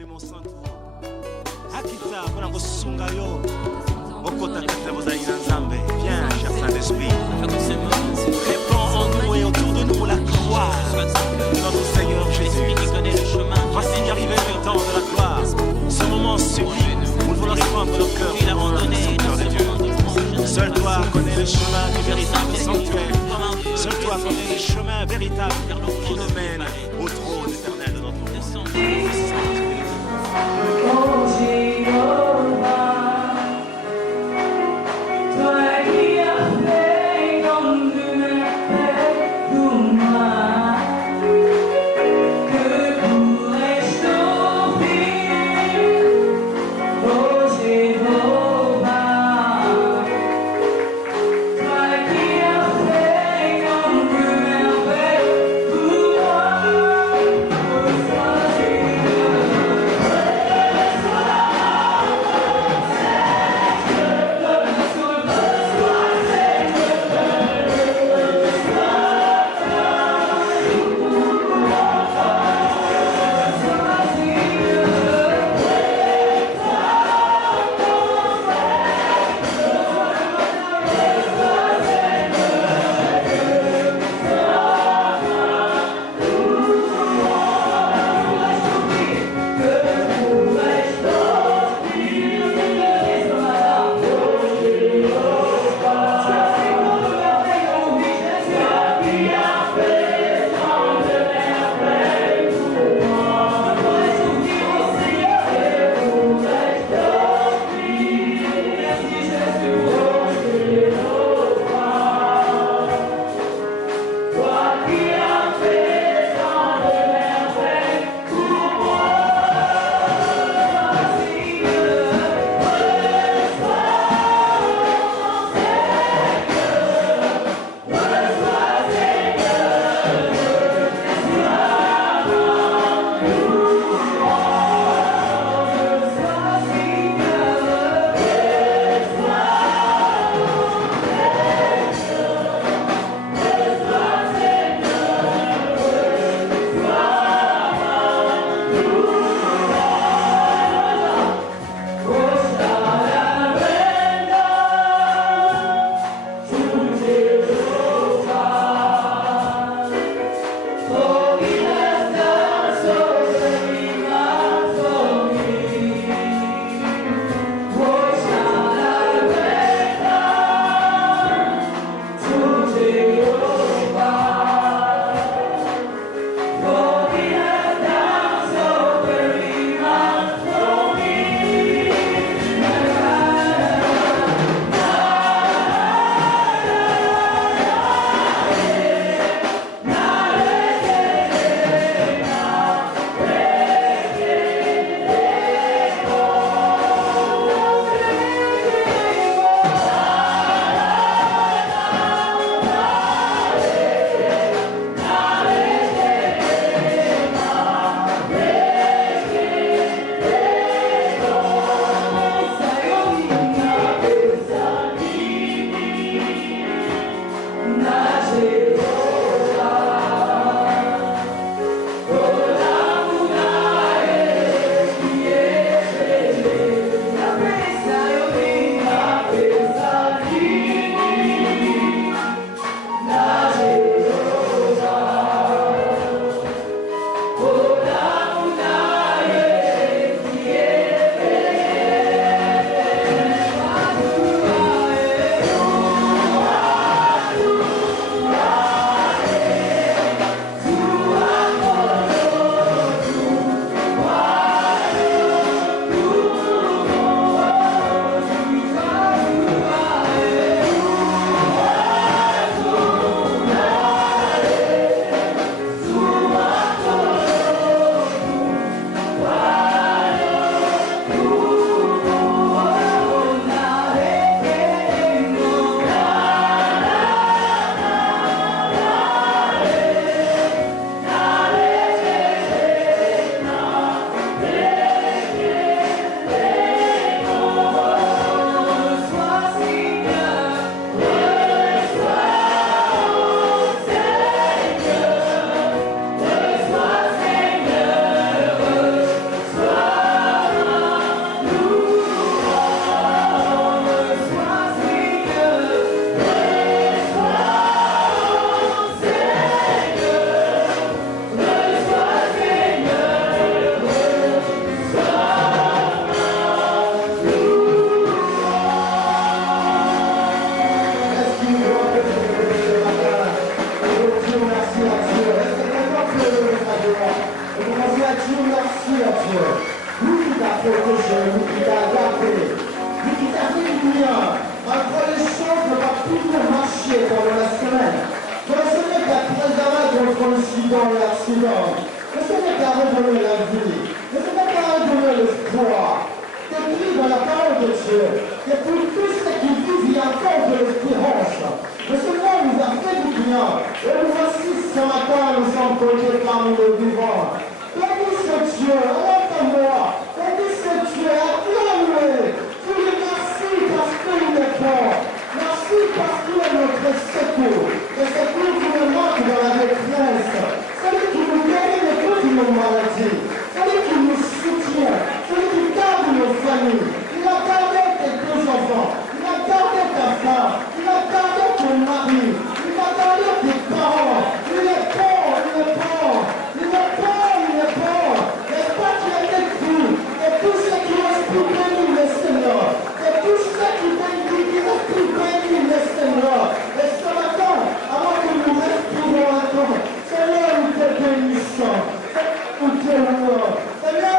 mulimo santu akita mpona kosunga yo okota kata bozali na nzambe. Viens, cher Saint-Esprit, répands en nous et autour de nous la gloire de notre Seigneur Jésus. Voici arrivé le temps de la gloire, ce moment sublime où nous voulons répandre nos cœurs devant le Seigneur de Dieu. Seul toi connais le chemin du véritable sanctuaire. Seul toi connais le chemin véritable qui nous mène au trône éternel de notre roi. Que merci à Dieu. Lui qui t'a protégé, lui qui t'a gardé, lui qui t'a fait du bien, malgré les choses ne va plus marcher pendant la semaine. Que le Seigneur t'a préservé contre l'incident et l'accident. Le Seigneur t'a redonné la vie. Le Seigneur t'a redonné l'espoir. Écrit dans la parole de Dieu que pour tous ceux qui vivent, il y a encore de l'espérance. Le Seigneur nous a fait du bien. Et nous voici ce matin, nous sommes posés parmi les vivants. Bénis ce Dieu, entends-moi. Bénis ce Dieu, acclame-le. Tu lui merci parce qu'il est bon. Merci parce qu'il est notre secours. Le secours qui nous manque dans la détresse. Celui qui nous guérit de toutes nos maladies. Celui qui nous soutient. Celui qui garde nos familles. Il a gardé tes deux enfants. Il a gardé ta femme. Il a gardé ton mari. Il a gardé tes parents. Il est bon, il est bon. Il est bon, il est bon. N'est-ce pas qu'il est écrit? Et tous ceux qui respirent bénissent le Seigneur. Et tous ceux qui respirent bénissent le Seigneur. Et ce matin, avant que nous respirons encore, Seigneur, nous te bénissons. Seigneur, nous te louons. Seigneur,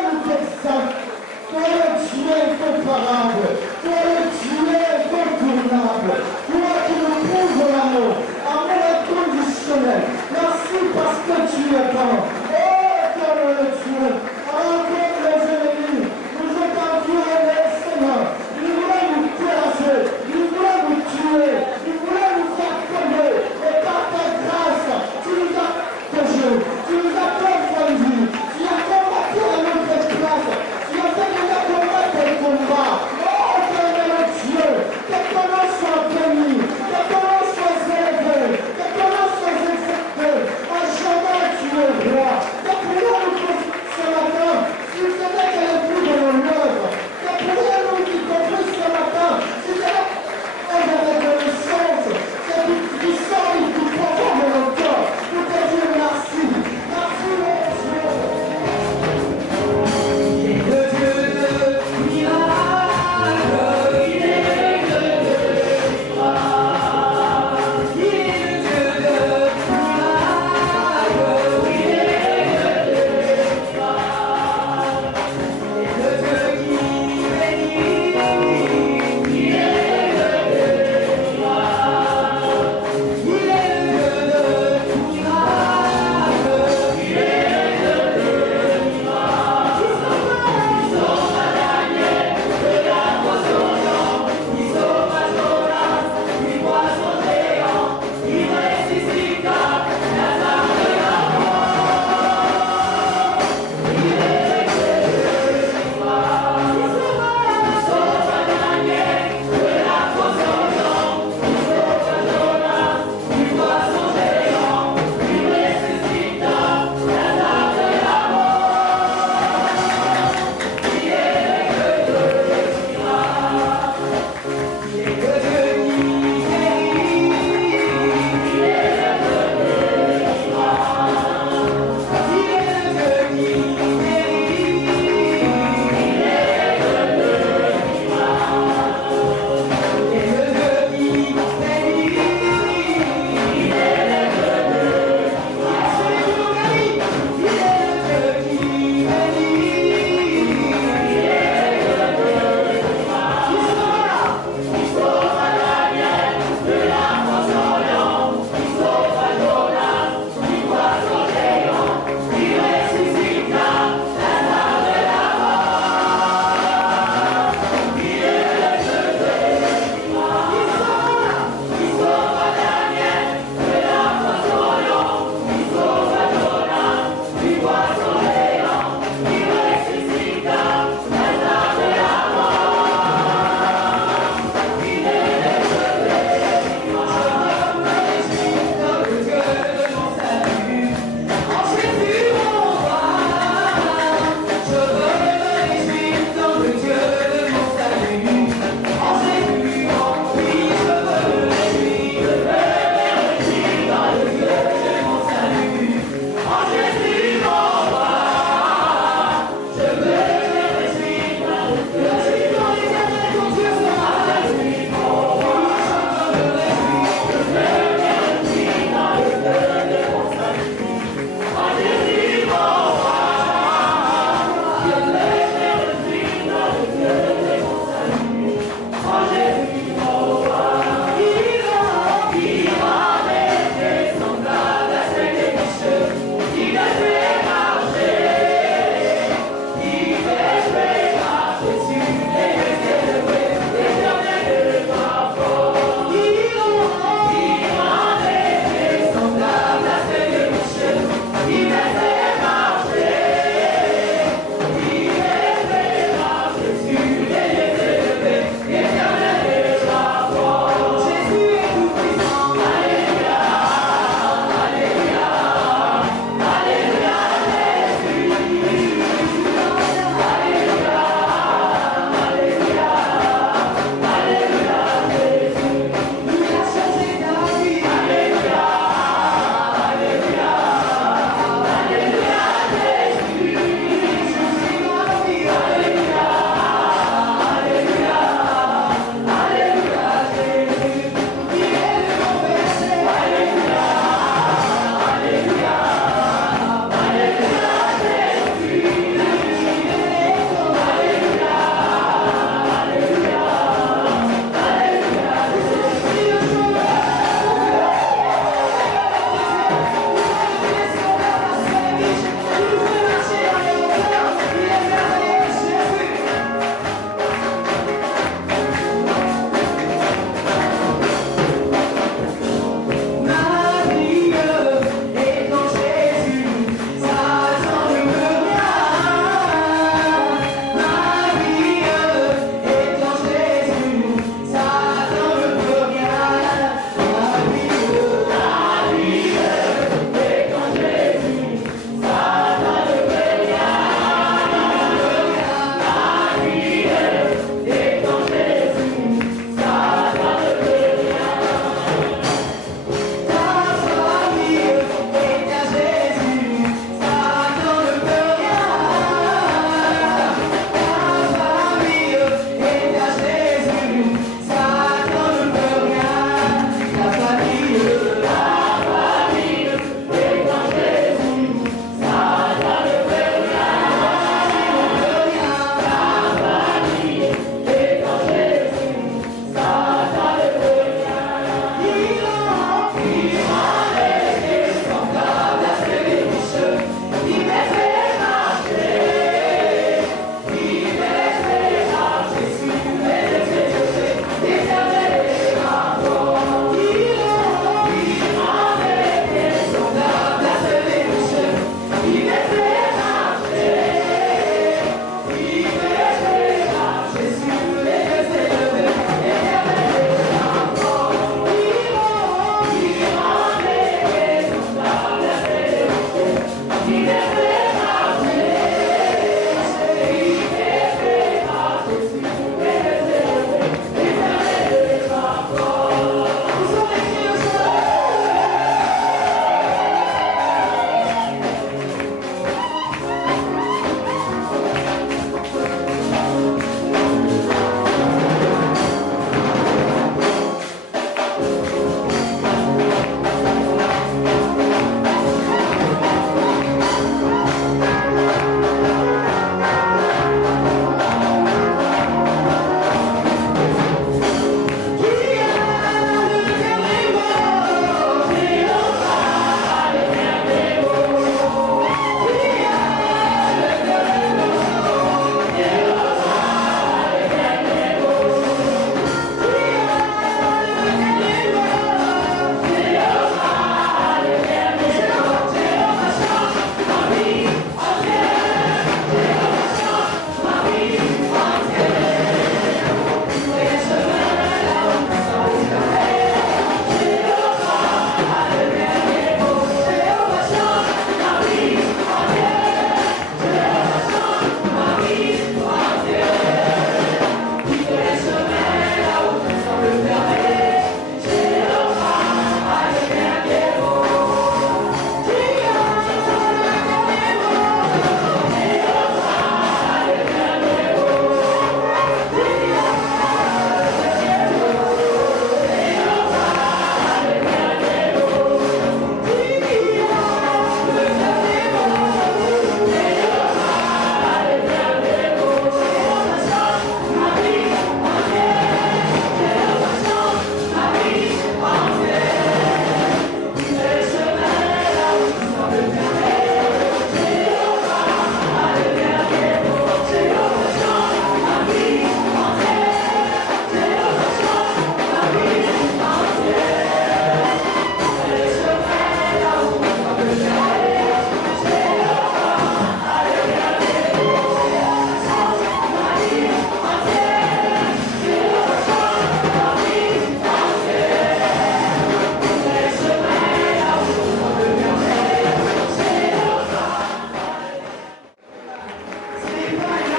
Merci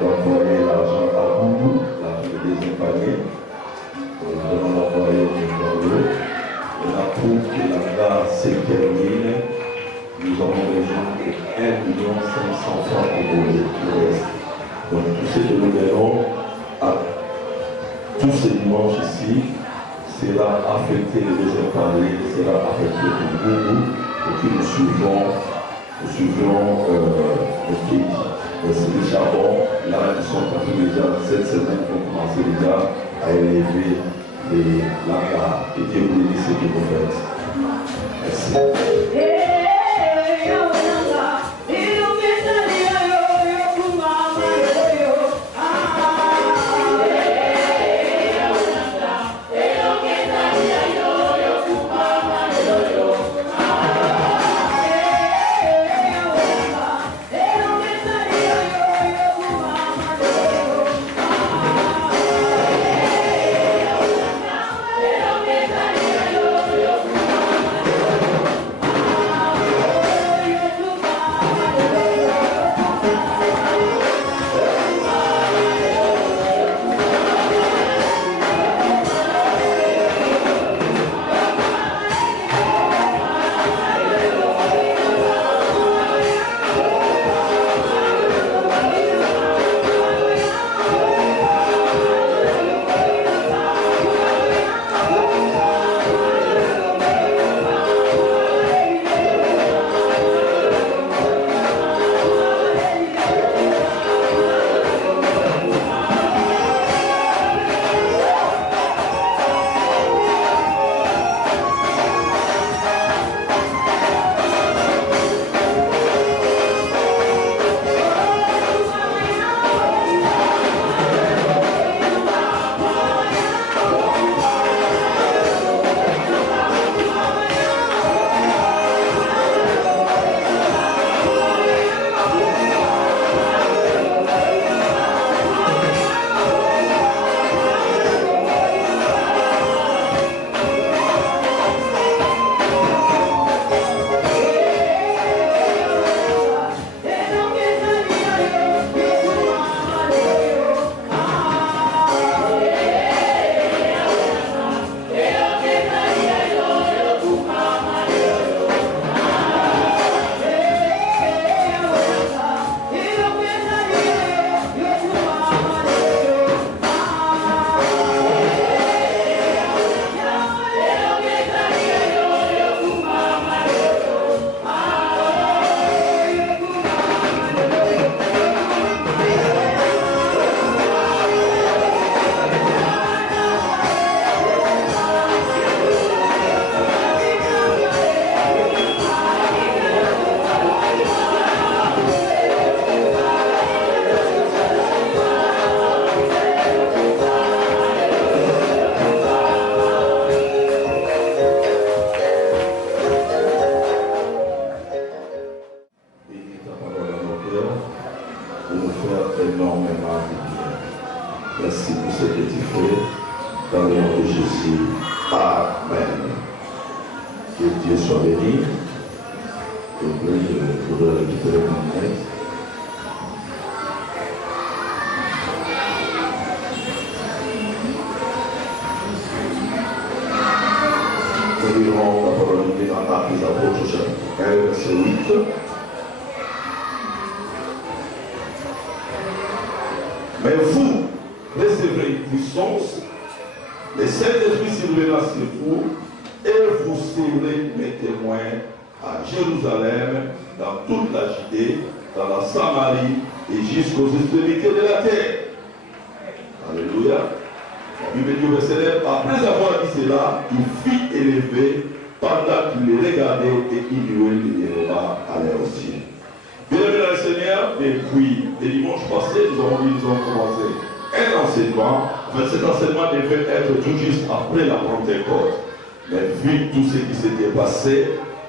d'envoyer l'argent à Boubou, l'argent de désépargné. Nous allons l'envoyer au numéro. On approuve que la grâce se termine. Nous avons besoin de 1 500 000 francs pour le reste. Donc tout ce que nous donnons à tous ces dimanches ici sera affecté, le deuxième palier sera affecté pour Boubou et que nous suivons le pays. C'est déjà bon, là nous sommes déjà cette semaine pour commencer déjà à élever la gare. Et Dieu vous bénisse ce que vous faites. Merci. Merci pour ce que tu fais. Dans le nom de Jésus. Amen. Que Dieu soit béni. Je voudrais récupérer mon aide. Nous lirons la parole de Dieu dans Actes des Apôtres, chapitre 1, verset 8. Mais vous recevrez puissance, le Saint-Esprit surviendra sur vous, et vous serez mes témoins à Jérusalem, dans toute la Judée, dans la Samarie et jusqu'aux extrémités de la terre. Alléluia. La Bible dit au verset 9, après avoir dit cela, il fit élever pendant qu'il les regardait et il lui allait au ciel. Bien-aimés dans le Seigneur, depuis le dimanche passé, nous avons commencé un enseignement. En fait, cet enseignement devait être tout juste après la Pentecôte. Mais vu tout ce qui s'était passé,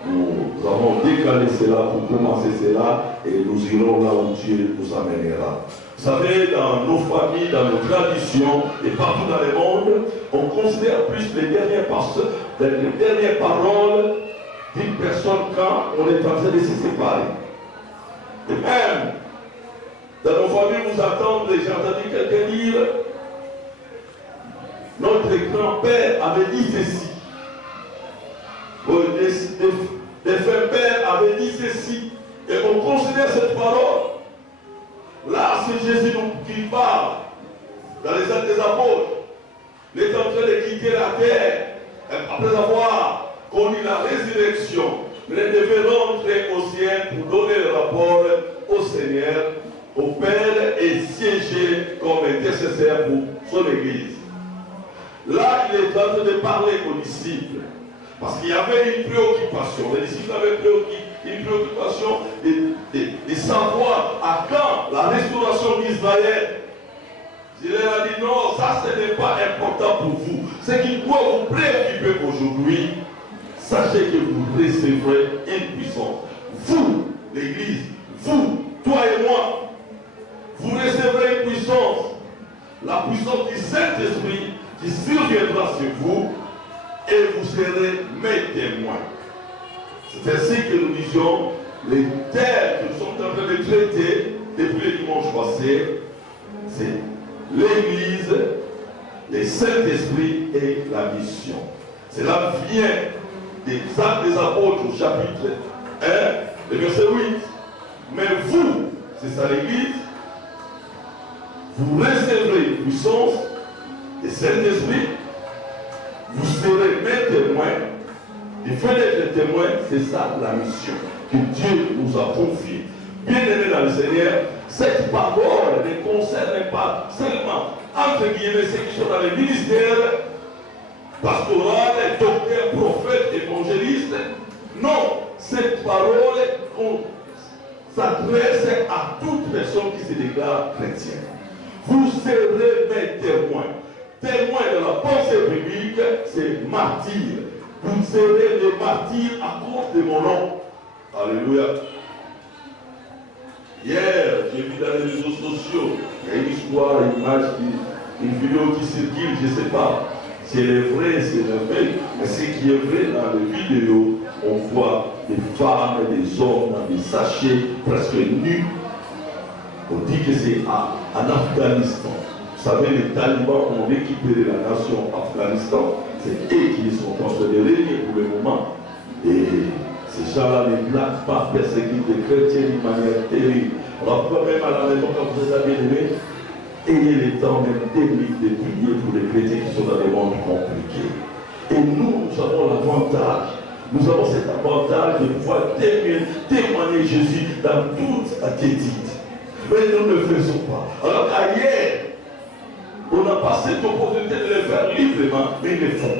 nous avons décalé cela pour commencer cela et nous irons là où Dieu nous amènera. Vous savez, dans nos familles, dans nos traditions et partout dans le monde, on considère plus les dernières paroles d'une personne quand on est en train de se séparer. Et même Dans nos familles, vous attendez, j'ai entendu quelqu'un dire, notre grand-père avait dit ceci. Les frères-pères avaient dit ceci. Et on considère cette parole. Là, c'est Jésus qui parle. Dans les actes des apôtres. Il est en train de quitter la terre. Après avoir connu la résurrection. Il devait rentrer au ciel pour donner le rapport au Seigneur, au Père, et siéger comme intercesseur pour son Église. Là, il est en train de parler aux disciples. Parce qu'il y avait une préoccupation. Les disciples avaient une préoccupation de savoir à quand la restauration d'Israël. Il leur a dit non, ça ce n'est pas important pour vous. Ce qui doit vous préoccuper aujourd'hui, sachez que vous recevrez une puissance. Vous, l'Église, vous, toi et moi, vous recevrez une puissance. La puissance du Saint-Esprit qui surviendra sur vous et vous serez mes témoins. C'est ainsi que nous disions les terres que nous sommes en train de traiter depuis le dimanche passé, c'est l'Église, le Saint-Esprit et la mission. Cela vient des Actes des Apôtres au chapitre 1, le verset 8. Mais vous, c'est ça l'Église, vous recevrez une puissance et Saint-Esprit, vous serez mes témoins. Et faire être témoins, c'est ça la mission que Dieu nous a confiée. Bien-aimés dans le Seigneur, cette parole ne concerne pas seulement, entre guillemets, ceux qui sont dans les ministères pastoral, docteur, prophète, évangéliste. Non, cette parole s'adresse à toute personne qui se déclare chrétienne. Vous serez mes témoins. Témoins de la pensée biblique, c'est martyr. Vous serez des martyrs à cause de mon nom. Alléluia. Hier, j'ai vu dans les réseaux sociaux, il y a une histoire, une image, une vidéo qui circule, je ne sais pas si elle est vraie, si elle est vraie, mais ce qui est vrai dans les vidéos, on voit des femmes et des hommes dans des sachets presque nus. On dit que c'est en Afghanistan. Vous savez, les talibans ont récupéré la nation Afghanistan. C'est eux qui sont en train de régner pour le moment. Et ces gens-là ne blaguent pas, persécutent les chrétiens d'une manière terrible. Alors, quand même à la maison, quand vous êtes bien-aimés, ayez le temps même de prier pour les chrétiens qui sont dans des mondes compliqués. Et nous avons l'avantage, nous avons cet avantage de pouvoir témoigner Jésus dans toute attitude. Mais nous ne le faisons pas. Alors qu'ailleurs, on n'a pas cette opportunité de le faire librement, mais ils le font.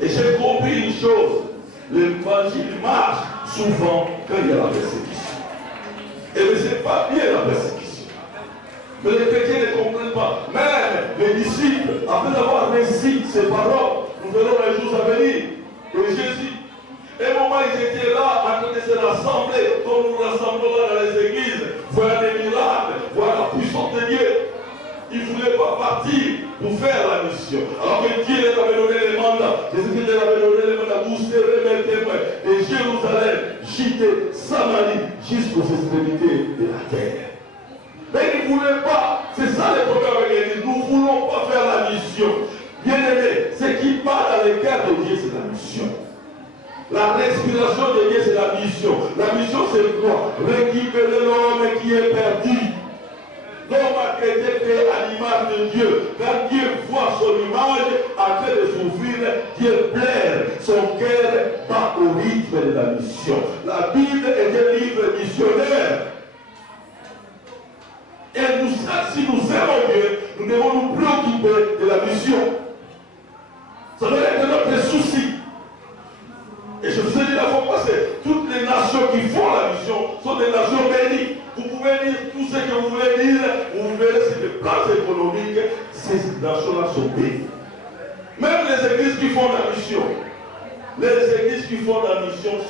Et j'ai compris une chose, l'évangile marche souvent quand il y a la persécution. Et ce n'est pas bien la persécution. Mais les chrétiens ne comprennent pas. Même les disciples, après avoir récité ces paroles, nous verrons les jours à venir de Jésus. Et au moment où ils étaient là, en train de se rassembler, comme nous rassemblons là dans les églises, voir des miracles, voir la puissance de Dieu. Ils ne voulaient pas partir pour faire la mission. Alors que Dieu leur avait donné les mandats. Jésus leur avait donné les mandats. Vous serez mes témoins de Jérusalem, Judée, Samarie, jusqu'aux extrémités de la terre. Mais ils ne voulaient pas. C'est ça le problème avec l'Église. Nous ne voulons pas faire la mission. Bien aimé, ce qui part dans les cœurs de Dieu, c'est la mission. La respiration de Dieu, c'est la mission. La mission, c'est quoi? Récupérer l'homme qui est perdu. L'homme a été créé à l'image de Dieu. Quand Dieu voit son image en train de souffrir, Dieu plaire. Son cœur bat au rythme de la mission. La Bible est un livre missionnaire. Et nous, si nous aimons Dieu, nous devons nous préoccuper de la mission. Ça doit être notre souci. Et je vous ai dit la fois passée, toutes les nations qui font la mission sont des nations bénies. Vous pouvez dire tout ce que vous voulez dire, vous verrez sur le plan économique, ces nations-là sont bénies. Même les églises qui font la mission,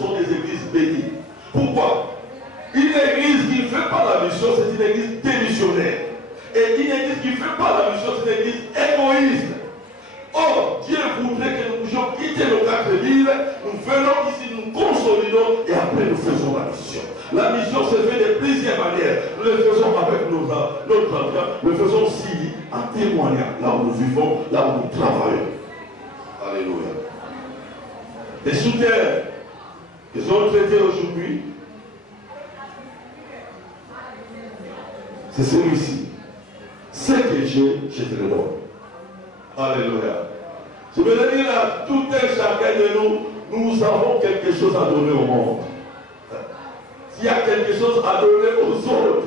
sont des églises bénies. Pourquoi? Une église qui ne fait pas la mission, c'est une église démissionnaire. Et une église qui ne fait pas la mission, c'est une église égoïste. Or, Dieu voudrait que nous puissions quitter nos 4 villes, nous venons ici, nous consolidons et après nous faisons la mission. La mission se fait de plusieurs manières. Nous le faisons notre travail, le faisons aussi en témoignant là où nous vivons, là où nous travaillons. Alléluia. Les sous-terres qui sont traités aujourd'hui, c'est celui-ci. Ce que j'ai, je te le donne. Alléluia. Je veux dire à tout un chacun de nous, nous avons quelque chose à donner au monde. S'il y a quelque chose à donner aux autres,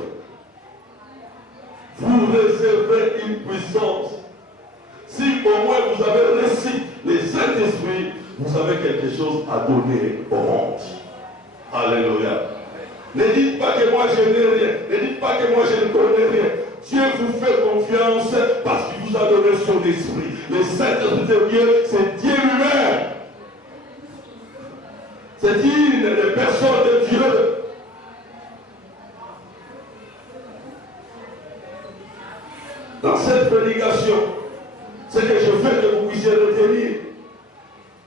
vous réservez une puissance. Si au moins vous avez reçu les Saint-Esprit, vous avez quelque chose à donner au monde. Alléluia. Ne dites pas que moi je n'ai rien. Ne dites pas que moi je ne connais rien. Dieu vous fait confiance parce qu'il vous a donné son esprit. Le Saint-Esprit de Dieu, c'est Dieu lui-même. C'est une des personnes de Dieu. Dans cette prédication, ce que je veux que vous puissiez retenir,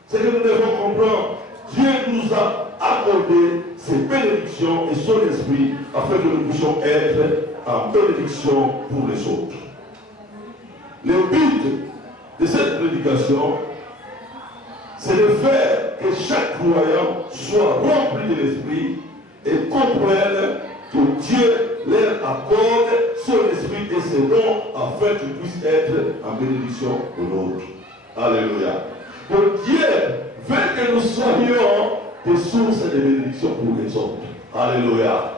c'est que nous devons comprendre. Dieu nous a accordé ses bénédictions et son esprit afin que nous puissions être en bénédiction pour les autres. Le but de cette prédication, c'est de faire que chaque croyant soit rempli de l'esprit et comprenne que Dieu leur accorde son esprit et ses dons afin qu'ils puissent être en bénédiction pour l'autre. Alléluia. Donc Dieu veut que nous soyons des sources de bénédiction pour les autres. Alléluia.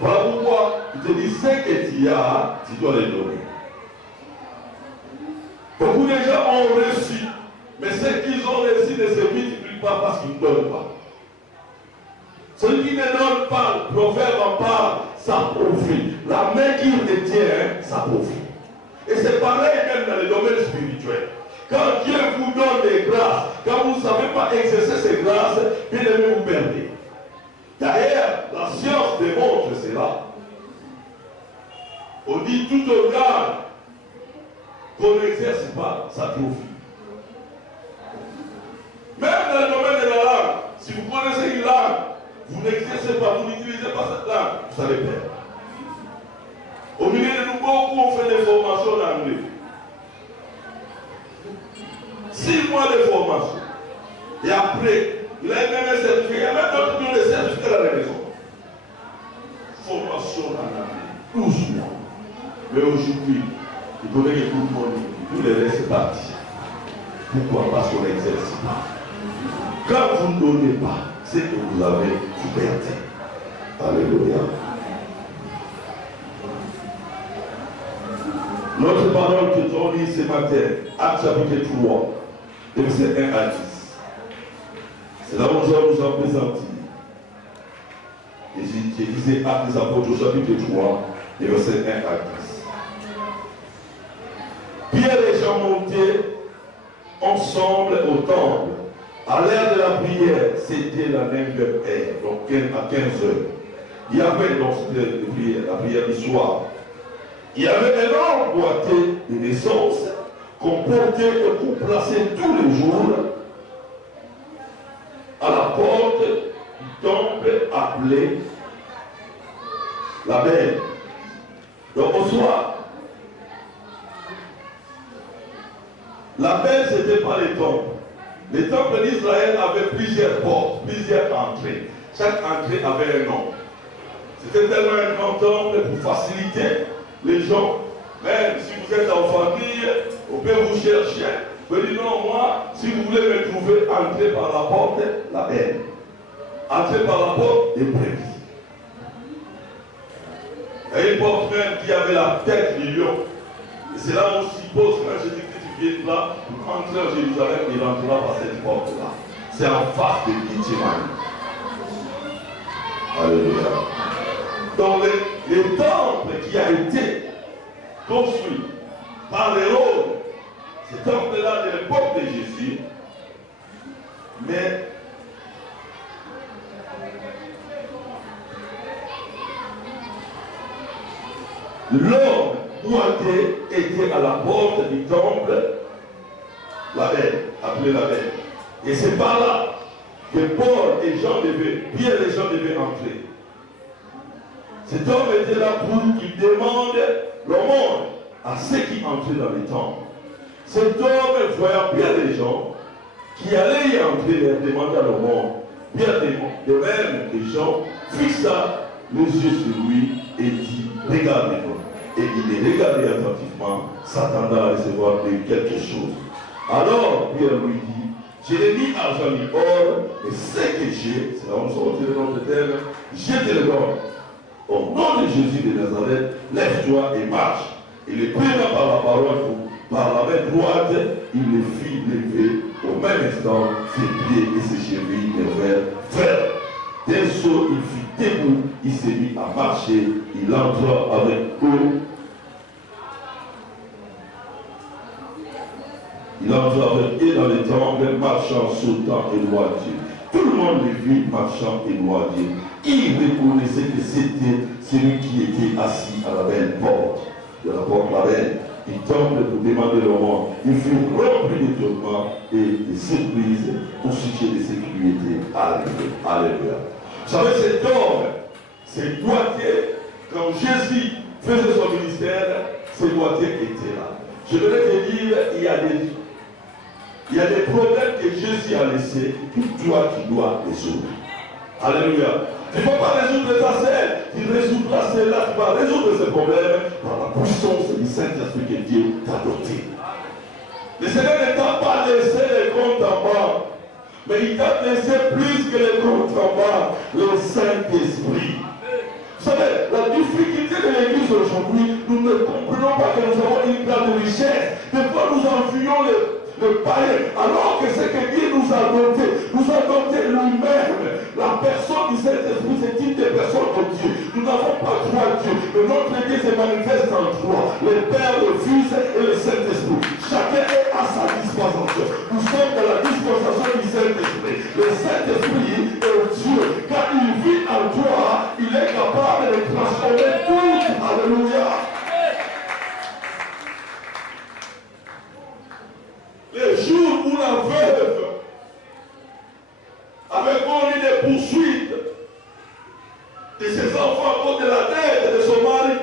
Voilà pourquoi il te dit ce que tu as, tu dois les donner. Beaucoup de gens ont reçu, mais ce qu'ils ont reçu ne se multiplient pas parce qu'ils ne donnent pas. Celui qui ne donne pas, le proverbe en parle, ça profite. La main qui le tient, ça profite. Et c'est pareil même dans le domaine spirituel. Quand Dieu vous donne des grâces, quand vous ne savez pas exercer ces grâces, bien aimé, vous perdez. D'ailleurs, la science démontre cela. On dit tout organe qu'on n'exerce pas, ça profite. Même dans le domaine de la langue, si vous connaissez une langue, vous n'exercez pas, vous n'utilisez pas cette langue, vous allez perdre. Au milieu de nous, beaucoup ont fait des formations en anglais. 6 mois de formation. Et après, il a même un certificat, il y a même d'autres qui ont des certificats à la maison. Formation en anglais, 12 mois. Mais aujourd'hui, il connaît que tout le monde, tous les restes partis. Pourquoi? Parce qu'on n'exerce pas. Quand vous ne donnez pas ce que vous avez, vous perdez. Alléluia. Notre parole que nous lit ce matin, Actes chapitre 3, verset 1 à 10. C'est là où nous allons nous en présenter. Et je disais Actes des Apôtres au chapitre 3, verset 1 à 10. Pierre et Jean montaient ensemble au temple. À l'heure de la prière, c'était la 9e heure, donc à 15 heures. Il y avait donc la prière du soir. Il y avait un énorme boîtier de naissance qu'on portait et qu'on plaçait tous les jours à la porte du temple appelé la Belle. Donc au soir, la Belle, ce n'était pas les temples. Les temples d'Israël avaient plusieurs portes, plusieurs entrées. Chaque entrée avait un nom. C'était tellement un grand temple pour faciliter les gens. Même si vous êtes en famille, on peut vous chercher. Vous dites non, moi, si vous voulez me trouver, entrez par la porte, la Belle. Entrez par la porte des brebis. Il y a une porte même qui avait la tête du lion. Et c'est là où on suppose quand Jésus-Christ vient là, pour entrer à Jérusalem, il entrera par cette porte-là. C'est en face de Gethsemane. Alléluia. Dans le temple qui a été construit par les Romains, ce temple-là de l'époque de Jésus, mais l'homme boité était à la porte du temple, la Belle, appelée la Belle. Et c'est par là que Paul et Jean devaient, Pierre et Jean devaient entrer. Cet homme était là pour qu'il demande l'aumône à ceux qui entraient dans les temples. Cet homme voyant bien les gens qui allaient y entrer leur demander l'aumône. Bien de même, les gens fixa les yeux sur lui et dit, regardez-moi. Et il les regardait attentivement, s'attendant à recevoir de lui quelque chose. Alors, Pierre lui dit, je n'ai ni argent ni or, et ce que j'ai, c'est là où nous sommes tirés notre terre, je te le donne. Au nom de Jésus de Nazareth, lève-toi et marche. Et le prenant par la parole, par la main droite, il le fit lever. Au même instant, ses pieds et ses chevilles devinrent fermes. D'un saut, il fut debout, il s'est mis à marcher, il entra avec eux. Il entra avec eux dans les temples, marchant, sautant et louant Dieu. Tout le monde le vit marchant et louant Dieu. Il reconnaissait que c'était celui qui était assis à la belle porte, de la porte la belle. Il tombe pour demander le monde. Il fut rempli d'étonnement et de surprise au sujet de ce qui lui était arrivé. Alléluia. Vous savez, cet homme, c'est doigté, quand Jésus faisait son ministère, ces doigtés étaient là. Je voudrais te dire, il y a des problèmes que Jésus a laissés, que toi tu dois résoudre. Alléluia. Tu ne vas pas résoudre ta seule, tu résoudras celle-là, tu vas résoudre ces problèmes par la puissance du Saint-Esprit que Dieu t'a doté. Le Seigneur ne t'a pas laissé les comptes en bas, mais il t'a laissé plus que les comptes en bas, le Saint-Esprit. Vous savez, la difficulté de l'Église aujourd'hui, nous ne comprenons pas que nous avons une grande richesse. Des fois, nous enfuyons le païen, alors que c'est que Dieu nous a doté lui-même. La personne du Saint-Esprit, c'est une des personnes de Dieu. Nous n'avons pas trois dieux, mais notre Dieu se manifeste en trois, le Père, le Fils et le Saint-Esprit. Chacun est à sa dispensation. Nous sommes dans la dispensation du Saint-Esprit. Le Saint-Esprit est Dieu. Quand il vit en toi, il est capable de transformer tout. Alléluia. Les jours où la veuve avait connu des poursuites de ses enfants à cause de la dette de son mari,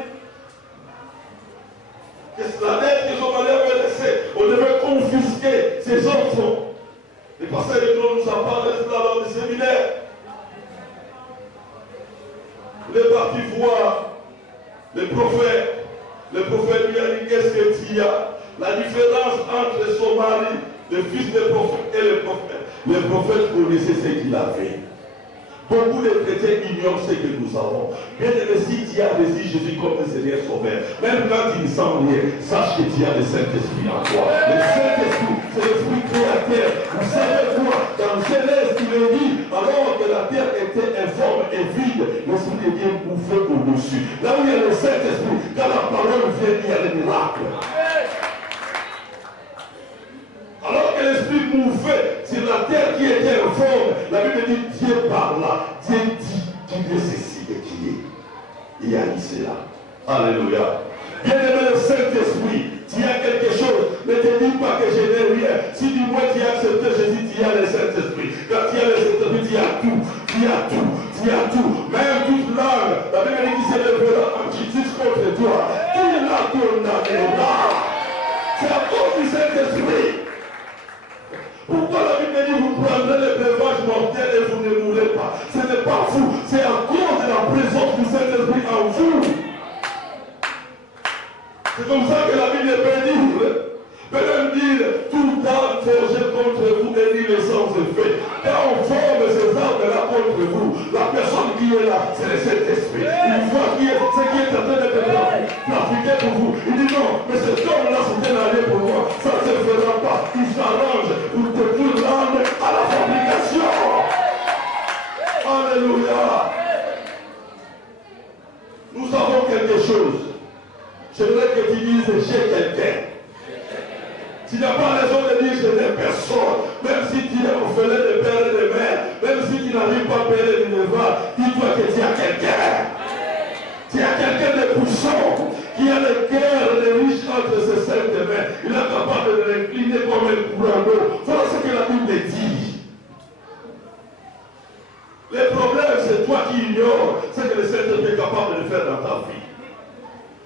que la dette que son mari avait laissée, on devait confisquer ses enfants. Le pasteur de Dieu nous a parlé de cela dans le séminaire. Il est parti voir le prophète. Le prophète lui a dit, qu'est-ce que tu as? La différence entre son mari, le fils du prophète et le prophète. Le prophète connaissait ce qu'il avait. Beaucoup de chrétiens ignorent ce que nous avons. Bien aimé, si tu as reçu Jésus comme le Seigneur Sauveur, même quand il ne sent rien, sache que tu as le Saint-Esprit en toi. Le Saint-Esprit, c'est l'Esprit créateur. Vous savez quoi? Dans Genèse, il est dit, alors que la terre était informe et vide, l'Esprit de Dieu bouffait au-dessus. Là où il y a le Saint-Esprit, quand la parole vient, il y a le miracle. Alors que l'Esprit mouvait sur la terre qui était informe, la Bible dit Dieu parla, Dieu dit qu'il est ceci et qu'il est. Il y a dit cela. Alléluia. Bien-aimé le Saint-Esprit, tu as quelque chose, ne te dis pas que je n'ai rien. Si du moins tu as accepté Jésus, tu as le Saint-Esprit. Quand tu as le Saint-Esprit, tu as tout. Tu as tout. Tu as tout. Même toute langue, la Bible dit qu'il se lèvera en justice contre toi. Il la condamnera. C'est à cause du Saint-Esprit. Pourquoi la Bible dit vous prendrez les breuvages mortels et vous ne mourrez pas? Ce n'est pas vous, c'est à cause de la présence du Saint-Esprit en vous. C'est comme ça que la Bible peut même dire tout arme forgé contre vous est nul et sans effet. Quand on forme ces armes-là contre vous, la personne qui est là, c'est le Saint-Esprit. Il voit ce qui est en train d'être trafiqué pour vous. Il dit non, mais cet homme-là c'était l'année pour moi. Ça ne se fera pas. Il s'arrange pour te rendre à la fabrication. Alléluia. Nous avons quelque chose. Je voudrais que tu dises j'ai quelqu'un. Tu n'as pas raison de dire je n'ai personne. Même si tu es orphelin de père et de mère, même si tu n'arrives pas à payer le devoir, dis-toi que tu as quelqu'un. Tu as quelqu'un de puissant qui a le cœur de riche entre ses saintes mains. Il est capable de l'incliner comme un courant d'eau. Voilà ce que la Bible dit. Le problème, c'est toi qui ignores ce que le Saint-Esprit est capable de faire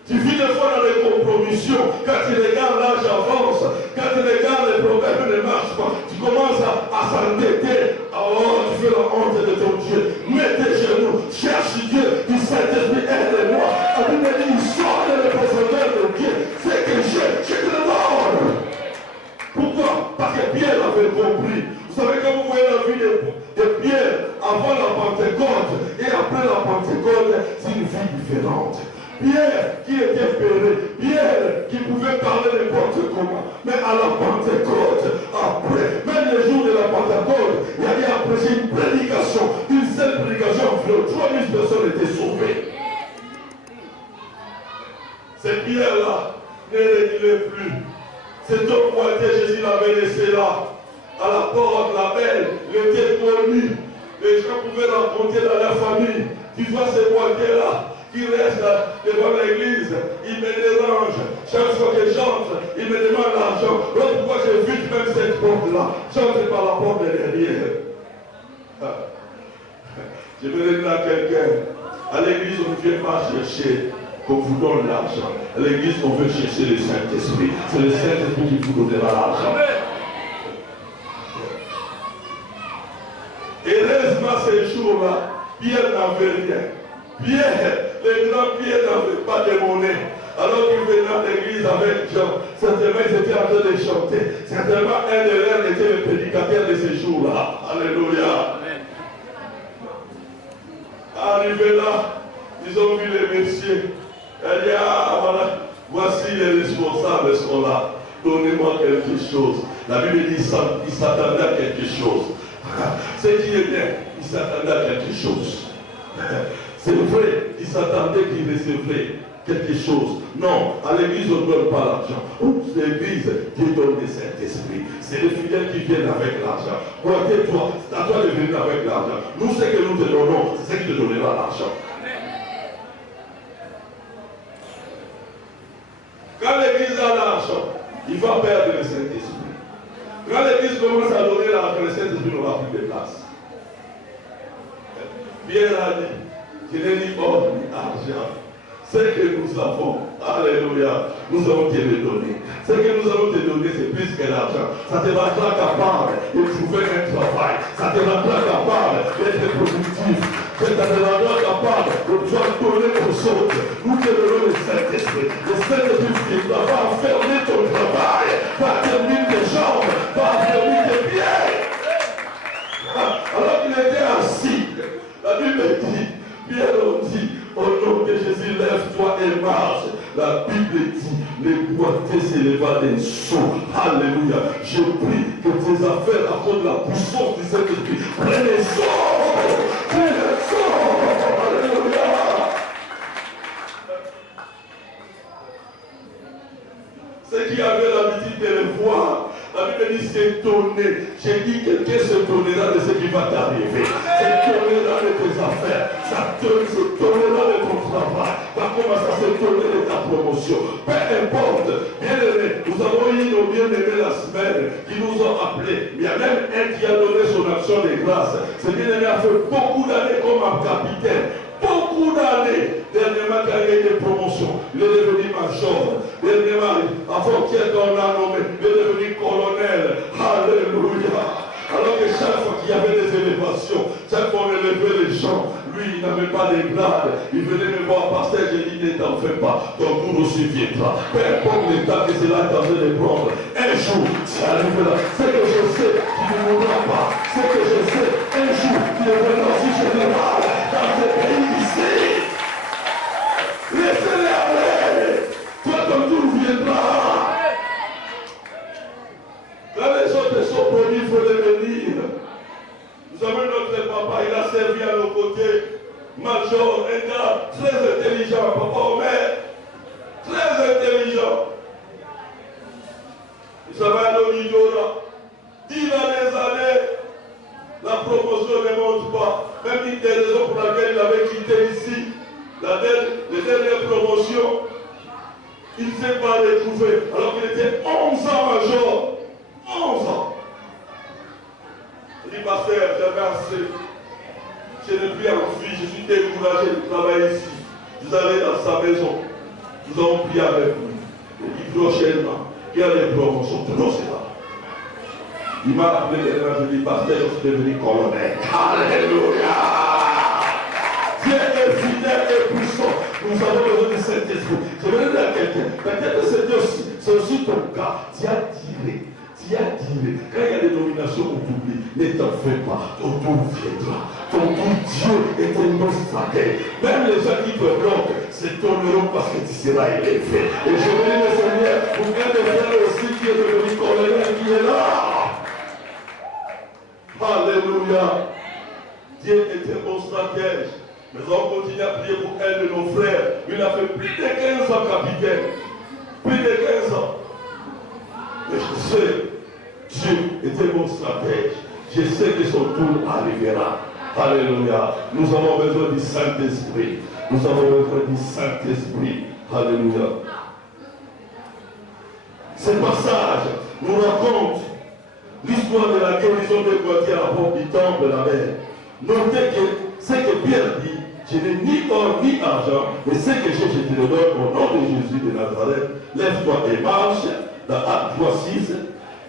Tu vis des fois dans les compromissions. Quand tu regardes l'âge avance, quand tu regardes les problèmes ne marchent pas, tu commences à s'entêter. Oh, tu fais la honte de ton Dieu. Mets tes genoux, cherche Dieu, du Saint-Esprit, aide-moi. La Bible dit, il sort de la profondeur de Dieu. C'est que je te le donne. Pourquoi? Parce que Pierre avait compris. Vous savez, quand vous voyez la vie de Pierre avant la Pentecôte et après la Pentecôte, c'est une vie différente. Pierre qui était ferré, Pierre qui pouvait parler n'importe comment, mais à la Pentecôte, après, même les jours de la Pentecôte, il y avait après une prédication, une seule prédication, 3000 personnes étaient sauvées. Cette Pierre-là ne reculait plus. Cet homme pointé, Jésus l'avait laissé là, à la porte, la belle, il était connu. Les gens pouvaient raconter dans leur famille, tu vois ce pointé-là, qui reste devant l'église, il me dérange. Chaque fois que j'entre, il me demande l'argent. L'autre fois, je vide même cette porte-là. J'entre par la porte de derrière. Je vais dire à quelqu'un, à l'église, on ne vient pas chercher qu'on vous donne l'argent. À l'église, on veut chercher le Saint-Esprit. C'est le Saint-Esprit qui vous donnera l'argent. Heureusement, ces jours-là, Pierre n'avait rien. Pierre, le grand Pierre n'avait pas de monnaie. Alors qu'il venait à l'église avec Jean, certainement ils étaient en train de chanter. Certainement un de leurs était le prédicateur de ces jours-là. Alléluia. Arrivé là, ils ont vu les messieurs. Elle dit, ah voilà, voici les responsables sont là. Donnez-moi quelque chose. La Bible dit, il s'attendait à quelque chose. Ce qui est bien, il s'attendait à quelque chose. C'est vrai, il s'attendait qu'il recevrait quelque chose. Non, à l'église, on ne donne pas l'argent. L'église, Dieu donne le Saint-Esprit. C'est les fidèles qui viennent avec l'argent. Croyez-toi, c'est à toi de venir avec l'argent. Nous, ce que nous te donnons, c'est ce qui te donnera l'argent. Quand l'église a l'argent, il va perdre le Saint-Esprit. Quand l'église commence à donner l'argent, le Saint-Esprit n'aura plus de place. Pierre a dit, je n'ai ni or ni argent. Ce que nous avons, alléluia, nous allons te le donner. Ce que nous allons te donner, c'est plus que l'argent. Ça te rendra capable de trouver un travail. Ça te rendra capable d'être productif. Ça te rendra capable de pouvoir donner aux autres. Nous te donnons le Saint-Esprit. Le Saint-Esprit qui va fermer ton travail, va fermer tes jambes, va fermer tes pieds. Alors qu'il était assis, la Bible dit, Pierre dit, au nom de Jésus, lève-toi et marche. La Bible dit, les boiteux s'éleva des seaux. Alléluia. Je prie que tes affaires, à cause de la puissance du Saint-Esprit, prennent les seaux. Prennent les seaux. Alléluia. Ceux qui avaient l'habitude de le voir, la Bible dit s'étonner. J'ai dit quelqu'un s'étonnera de ce qui va t'arriver. S'étonnera de tes affaires. Ça s'étonnera de ton travail. Va commencer à s'étonner de ta promotion. Peu importe. Bien aimé, nous avons eu nos bien-aimés la semaine qui nous ont appelés. Il y a même un qui a donné son action de grâce. Ce bien-aimé a fait beaucoup d'années comme un capitaine. Beaucoup d'années. Dernièrement, il y a eu des promotions. Il est devenu major. Dernièrement, avant-hier, on a nommé, il est devenu colonel. Alléluia. Alors que chaque fois qu'il y avait des élévations, chaque fois on élevait les gens, lui, il n'avait pas de grade. Il venait me voir, pasteur, j'ai dit, ne t'en fais pas, ton tour aussi viendra. Peu importe l'état que cela est en train de prendre, un jour, ça arrivera. Ce que je sais, tu ne mourras pas. Ce que je sais, un jour, tu deviendras aussi général dans ce pays ici. Laissez-les aller. Toi, ton tour viendra. Quand les autres sont promis, il faut les venir. Vous savez, notre papa, il a servi à nos côtés. Major, un gars très intelligent, papa Omer. Très intelligent. Il savait à l'Onidora. 10 années, la promotion ne monte pas. Même une des raisons pour laquelle il avait quitté ici, les dernières promotions, il ne s'est pas retrouvé. Alors qu'il était 11 ans major. 11 ans. Il dit, pasteur, j'avais assez. Je n'ai plus envie, je suis découragé de travailler ici. Vous allez dans sa maison. Nous avons prié avec vous. Et puis prochainement, il y a des promotions. Tout le monde sait pas. Il m'a appelé et je dis, pasteur, je suis devenu colonel. Alléluia. Dieu est fidèle et puissant. Nous avons besoin du Saint-Esprit. Je vais dire à quelqu'un, peut-être que c'est aussi ton cas. Tu as tiré. Quand il y a des nominations au public, ne t'en fais pas. Ton tour viendra. Ton tour, Dieu est un bon stratège. Même les gens qui te bloquent s'étonneront parce que tu seras élevé. Et je veux dire, le Seigneur, pour un des frères aussi qui est devenu colonel, qui est là. Alléluia. Dieu est un bon stratège. Mais on continue à prier pour un de nos frères. Il a fait plus de 15 ans capitaine. Plus de 15 ans. Mais je sais, Dieu est un bon stratège. Je sais que son tour arrivera. Alléluia. Nous avons besoin du Saint-Esprit. Nous avons besoin du Saint-Esprit. Alléluia. Ce passage nous raconte l'histoire de la guérison de Gauthier à la porte du temple de la mer. Notez que ce que Pierre dit, je n'ai ni or ni argent, mais ce que j'ai, je te le donne au nom de Jésus de Nazareth. Lève-toi et marche. Dans Acte 3:6.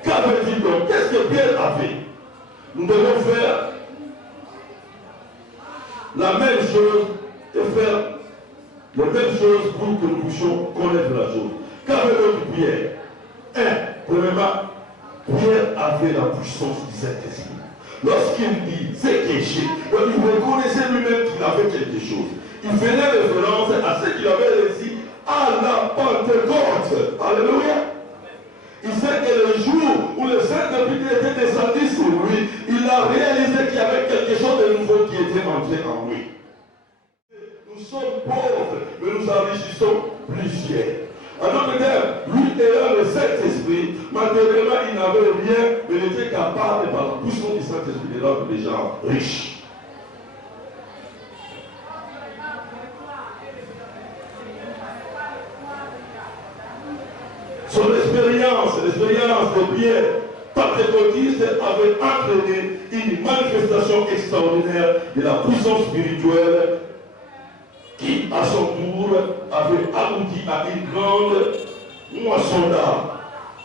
Qu'avait-il donc? Qu'est-ce que Pierre a fait? Nous devons faire la même chose et faire la même chose pour que nous puissions connaître la chose. Qu'avait donc Pierre? Premièrement, Pierre avait la puissance du Saint-Esprit. Lorsqu'il dit c'est que j'ai, il reconnaissait lui-même qu'il avait quelque chose. Il faisait référence à ce qu'il avait réussi à la Pentecôte. Alléluia. Il sait que le jour où le Saint-Esprit était descendu sur lui, il a réalisé qu'il y avait quelque chose de nouveau qui était entré en lui. Nous sommes pauvres, mais nous enrichissons plusieurs. En d'autres termes, lui ayant le Saint-Esprit, matériellement il n'avait rien, mais il était capable, par la puissance du Saint-Esprit, de rendre les gens riches. Son expérience de Pierre, pentecôtiste, avait entraîné une manifestation extraordinaire de la puissance spirituelle qui, à son tour, avait abouti à une grande moisson d'âme.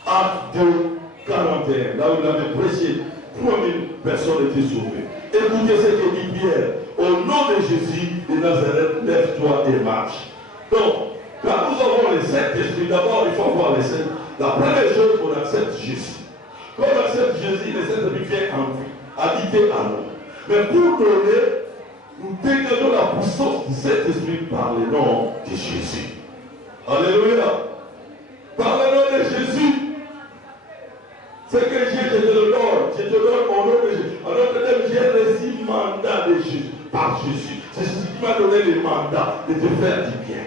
Acte 2:41, là où il avait prêché, 3000 personnes étaient sauvées. Écoutez ce que dit Pierre. Au nom de Jésus de Nazareth, lève-toi et marche. Donc, quand nous avons le Saint-Esprit, d'abord il faut avoir le Saint. La première chose, on accepte Jésus. Quand on accepte Jésus, le Saint-Esprit vient en nous, habiter en nous. Mais pour donner, nous dégageons la puissance du Saint-Esprit par le nom de Jésus. Alléluia. Par le nom de Jésus. C'est que je te le donne. Je te donne au nom de Jésus. En d'autres termes, j'ai reçu le mandat de Jésus. Par Jésus. C'est Jésus qui m'a donné le mandat de te faire du bien.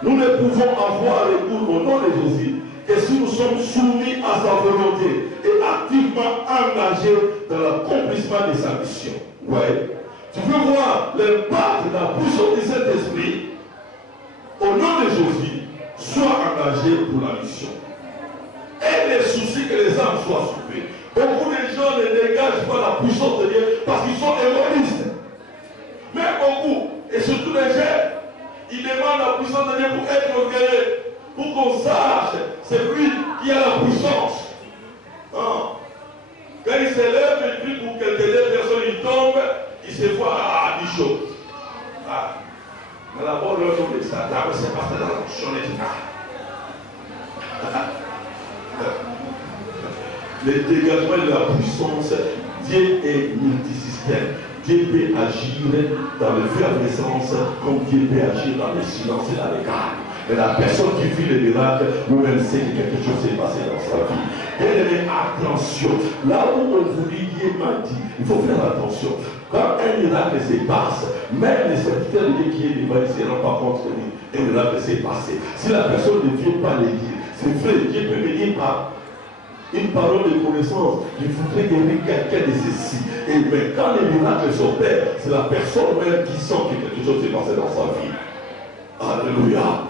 Nous ne pouvons avoir recours au nom de Jésus que si nous sommes soumis à sa volonté et activement engagés dans l'accomplissement de sa mission. Ouais. Tu veux voir l'impact de la puissance de cet esprit? Au nom de Jésus, sois engagé pour la mission. Et les soucis que les âmes soient sauvées. Beaucoup de gens ne dégagent pas la puissance de Dieu parce qu'ils sont égoïstes. Mais beaucoup, et surtout les jeunes, ils demandent la puissance de Dieu pour être orgueilleux, pour qu'on sache, c'est lui qui a la puissance. Hein? Quand il se lève, il prie pour que des personnes il tombe, il se voit à 10 choses. Ah. Mais d'abord, le nom de Satan, c'est parce que la fonction est là. Le dégagement de la puissance, Dieu est multisystème. Dieu peut agir dans l'effervescence comme Dieu peut agir dans le silence et dans le calme. Mais la personne qui vit le miracle, nous-mêmes sait que quelque chose s'est passé dans sa vie. Bien-aimé, attention. Là où on vous dit, Dieu m'a dit, il faut faire attention. Quand un miracle se passe, même les serviteurs de Dieu qui est devant, ils ne se rendent pas compte que un miracle s'est passé. Si la personne ne vient pas le dire, c'est vrai, Dieu peut venir par une parole de connaissance. Il voudrait guérir quelqu'un de ceci. Et mais quand les miracles s'opèrent, c'est la personne même qui sent que quelque chose s'est passé dans sa vie. Alléluia.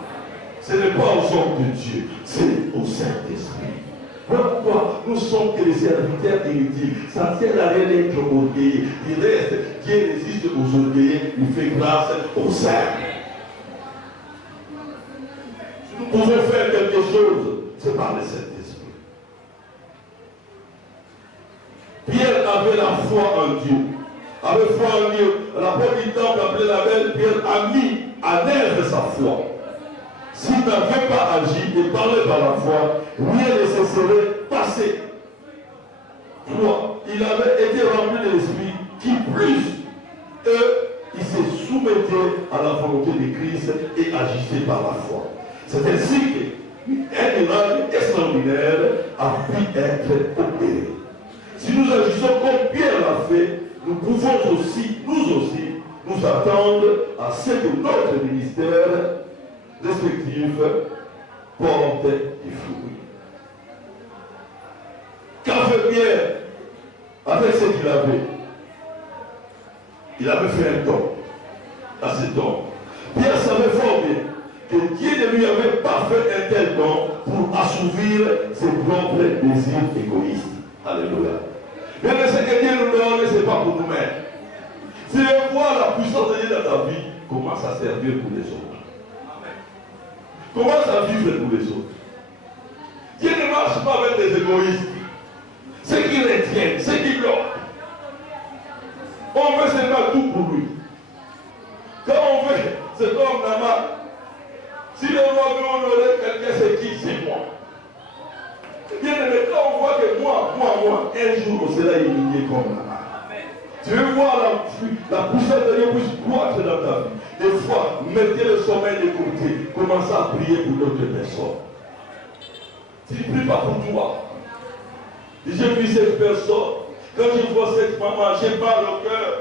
Ce n'est pas aux hommes de Dieu, c'est au Saint-Esprit. Pourquoi nous sommes que les serviteurs inutiles? Ça ne sert à rien d'être orgueilleux. Il reste, Dieu résiste aux orgueilleux, il fait grâce aux saints. Si nous pouvons faire quelque chose, c'est par le Saint-Esprit. Pierre avait la foi en Dieu. Avait foi en Dieu. La porte du temple appelée la belle, Pierre a mis à l'œuvre sa foi. S'il n'avait pas agi et parlé par la foi, rien ne se serait passé. Il avait été rempli de l'Esprit qui plus, il se soumettait à la volonté de Christ et agissait par la foi. C'est ainsi qu'un miracle extraordinaire a pu être opéré. Si nous agissons comme Pierre l'a fait, nous pouvons aussi, nous attendre à ce que notre ministère respectif porte des fruits. Qu'a fait Pierre avec ce qu'il avait? Il avait fait un don à cet homme. Pierre savait fort bien que Dieu ne lui avait pas fait un tel don pour assouvir ses propres désirs égoïstes. Alléluia. Mais ce que Dieu nous donne, ce n'est pas pour nous-mêmes. Si tu vois la puissance de Dieu dans ta vie, commence à servir pour les autres. Commence à vivre pour les autres. Dieu ne marche pas avec des égoïstes. Ceux qui retiennent, ceux qui bloquent. On veut seulement tout pour lui. Quand on veut, c'est comme Naman. Si le roi veut honorer quelqu'un, c'est qui? C'est moi. Bien aimé, quand on voit que moi, un jour on sera humilié comme Naman. Tu veux voir la puissance de Dieu puisse croître dans ta vie. Des fois, mettez le sommeil de côté. Commencez à prier pour d'autres personnes. Tu ne pries pas pour toi. J'ai vu cette personne. Quand je vois cette maman, j'ai mal au cœur.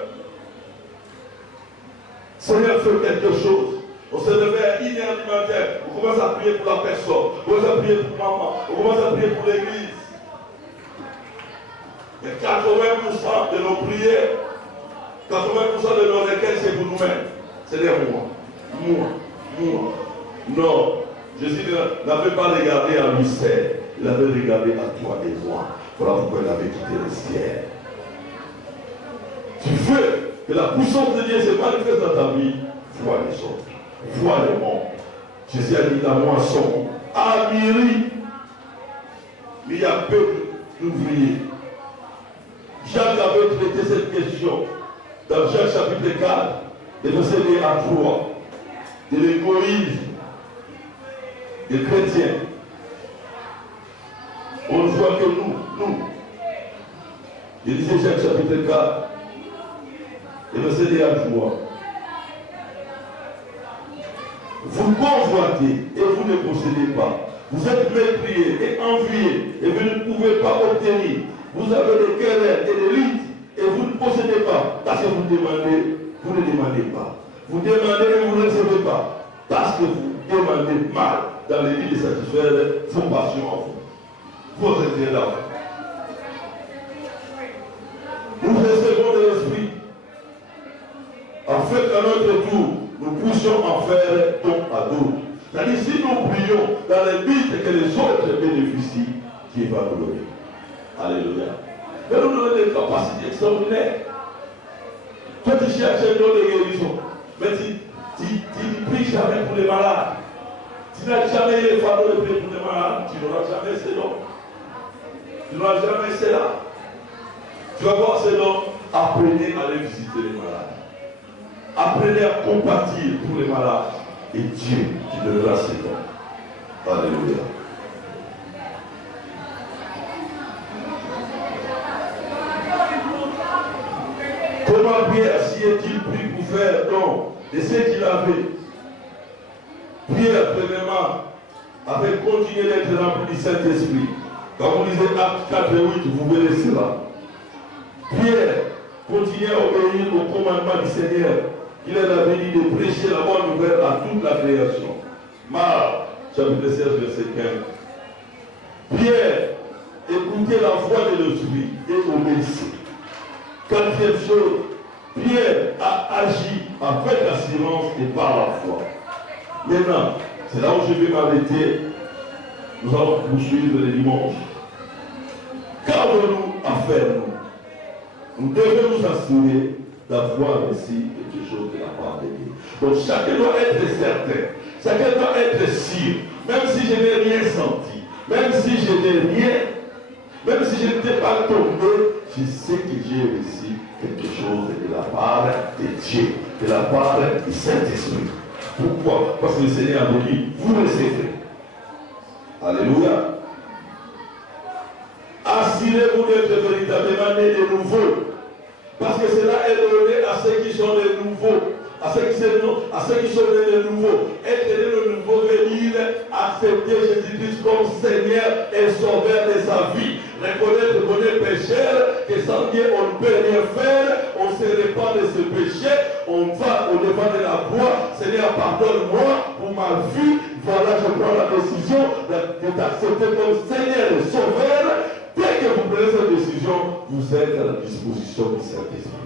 Seigneur, fait quelque chose. On se réveille à 1h du matin. On commence à prier pour la personne. On commence à prier pour maman. On commence à prier pour l'église. Mais 80% de nos prières, 80% de nos requêtes, c'est pour nous-mêmes. C'est des moi. Non. Jésus n'avait pas regardé à lui seul. Il avait regardé à toi et moi. Voilà pourquoi il avait quitté le ciel. Tu veux que la puissance de Dieu se manifeste dans ta vie, vois les autres, vois le monde. Jésus a dit la moisson a mûri, mais il y a peu d'ouvriers. Jacques avait traité cette question dans Jacques chapitre 4, des versets 1 à 3, de l'égoïsme des chrétiens. On voit que nous, il disait Jacques chapitre 4, et verset 1 à 3. Vous convoitez et vous ne possédez pas. Vous êtes mépriés et enviés et vous ne pouvez pas obtenir. Vous avez des querelles et des luttes et vous ne possédez pas parce que vous demandez, vous ne demandez pas. Vous demandez et vous ne recevez pas parce que vous demandez mal dans les vies de satisfaire vos passions en vous. Vos intérêts là. Nous recevons de l'esprit afin qu'à notre tour, nous puissions en faire don à d'autres. C'est-à-dire, si nous prions dans le but que les autres bénéficient, Dieu va nous donner. Alléluia. Mais nous donnons des capacités extraordinaires. Toi, tu cherches un don de guérison, mais tu ne pries jamais pour les malades. Tu n'as jamais eu le fardeau de prier pour les malades. Tu n'auras jamais ces dons. Tu n'auras jamais cela. Tu vas voir ces dons. Apprenez à aller visiter les malades. Apprenez à compatir pour les malades. Et Dieu qui donnera ses dons. Alléluia. Comment Pierre s'y est-il pris pour faire don de ce qu'il avait? Pierre, premièrement, avait continué d'être rempli du Saint-Esprit. Quand vous lisez Actes 4 et 8, vous verrez cela. Pierre continuait à obéir au commandement du Seigneur. Il avait dit de prêcher la bonne nouvelle à toute la création. Marc, chapitre 16, verset 15. Pierre écoutait la voix de l'Esprit et obéissait. Quatrième chose, Pierre a agi avec assurance et par la foi. Maintenant, c'est là où je vais m'arrêter. Nous allons poursuivre le dimanche. Qu'avons-nous à faire, nous? Nous devons nous assurer d'avoir reçu quelque chose de la part de Dieu. Donc chacun doit être certain, chacun doit être sûr, même si je n'ai rien senti, même si je n'ai rien, même si je n'étais pas tombé, je sais que j'ai reçu quelque chose de la part de Dieu, de la part du Saint-Esprit. Pourquoi? Parce que le Seigneur nous dit, vous recevez. Alléluia. Assurez-vous d'être véritablement nés de nouveau. Parce que cela est donné à ceux qui sont de nouveau. À ceux qui sont nés de nouveau. Être né de nouveau veut dire accepter Jésus-Christ comme Seigneur et Sauveur de sa vie. Reconnaître qu'on est pécheur, que sans Dieu on ne peut rien faire, on se répand de ce péché, on va au devant de la croix. Seigneur, pardonne-moi pour ma vie. Voilà, je prends la décision de t'accepter comme Seigneur et Sauveur. Dès que vous prenez cette décision, vous êtes à la disposition du Saint-Esprit.